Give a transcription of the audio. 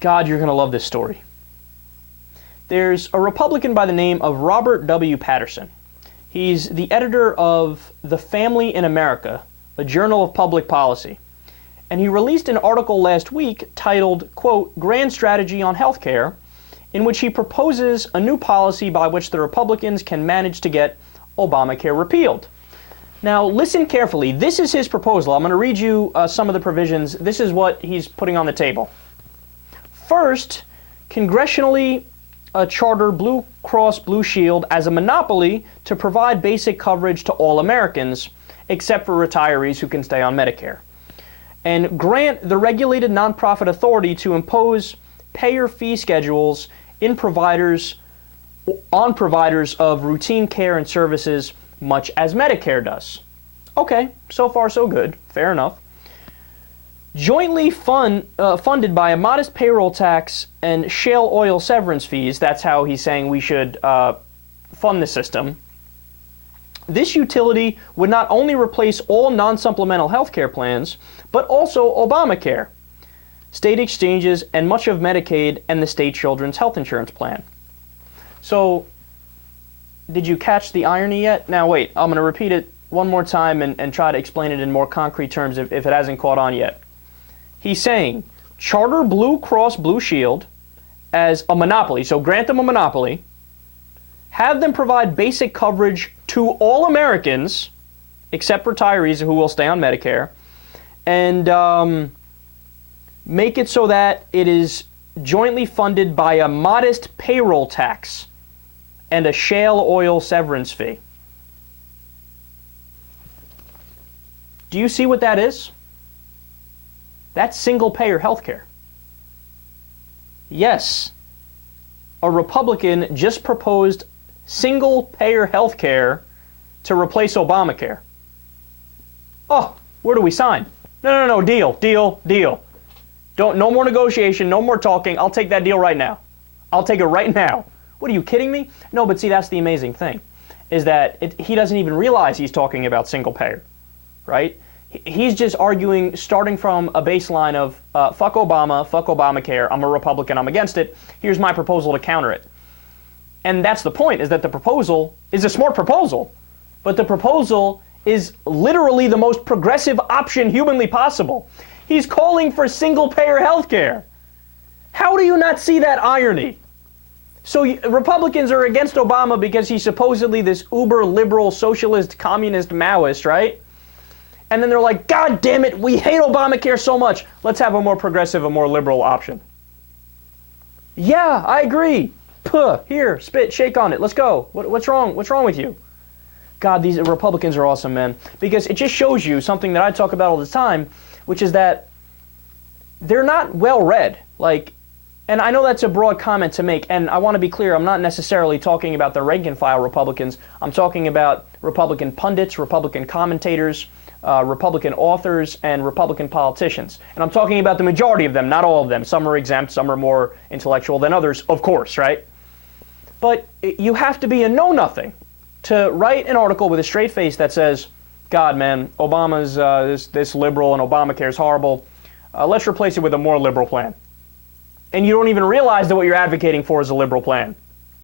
God, you're going to love this story. There's a Republican by the name of Robert W. Patterson. He's the editor of The Family in America, a journal of public policy. And he released an article last week titled, quote, Grand Strategy on Healthcare, in which he proposes a new policy by which the Republicans can manage to get Obamacare repealed. Now, listen carefully. This is his proposal. I'm going to read you some of the provisions. This is what he's putting on the table. First, congressionally charter Blue Cross Blue Shield as a monopoly to provide basic coverage to all Americans, except for retirees who can stay on Medicare. And grant the regulated nonprofit authority to impose payer fee schedules on providers of routine care and services, much as Medicare does. Okay, so far so good. Fair enough. Jointly funded by a modest payroll tax and shale oil severance fees, that's how he's saying we should fund the system. This utility would not only replace all non-supplemental health care plans, but also Obamacare, state exchanges, and much of Medicaid and the state children's health insurance plan. So, did you catch the irony yet? Now wait, I'm going to repeat it one more time and try to explain it in more concrete terms if it hasn't caught on yet. He's saying, charter Blue Cross Blue Shield as a monopoly, so grant them a monopoly, have them provide basic coverage to all Americans, except retirees who will stay on Medicare, and make it so that it is jointly funded by a modest payroll tax and a shale oil severance fee. Do you see what that is? That's single-payer health care. Yes, a Republican just proposed single-payer health care to replace Obamacare. Oh, where do we sign? No, deal. No more negotiation, no more talking. I'll take that deal right now. I'll take it right now. What, are you kidding me? No, but see, that's the amazing thing, is that he doesn't even realize he's talking about single-payer, right? He's just arguing, starting from a baseline of fuck Obama, fuck Obamacare, I'm a Republican, I'm against it, here's my proposal to counter it. And that's the point, is that the proposal is a smart proposal, but the proposal is literally the most progressive option humanly possible. He's calling for single-payer health care. How do you not see that irony? So Republicans are against Obama because he's supposedly this uber-liberal, socialist, communist Maoist, right? And then they're like, God damn it, we hate Obamacare so much. Let's have a more progressive, a more liberal option. Yeah, I agree. Puh, here, spit, shake on it. Let's go. What's wrong? What's wrong with you? God, these Republicans are awesome, man. Because it just shows you something that I talk about all the time, which is that they're not well-read. And I know that's a broad comment to make, and I want to be clear, I'm not necessarily talking about the rank-and-file Republicans. I'm talking about Republican pundits, Republican commentators, Republican authors, and Republican politicians. And I'm talking about the majority of them, not all of them. Some are exempt, some are more intellectual than others, of course, right? But you have to be a know-nothing to write an article with a straight face that says, God, man, Obama's this liberal and Obamacare is horrible. Let's replace it with a more liberal plan. And you don't even realize that what you're advocating for is a liberal plan.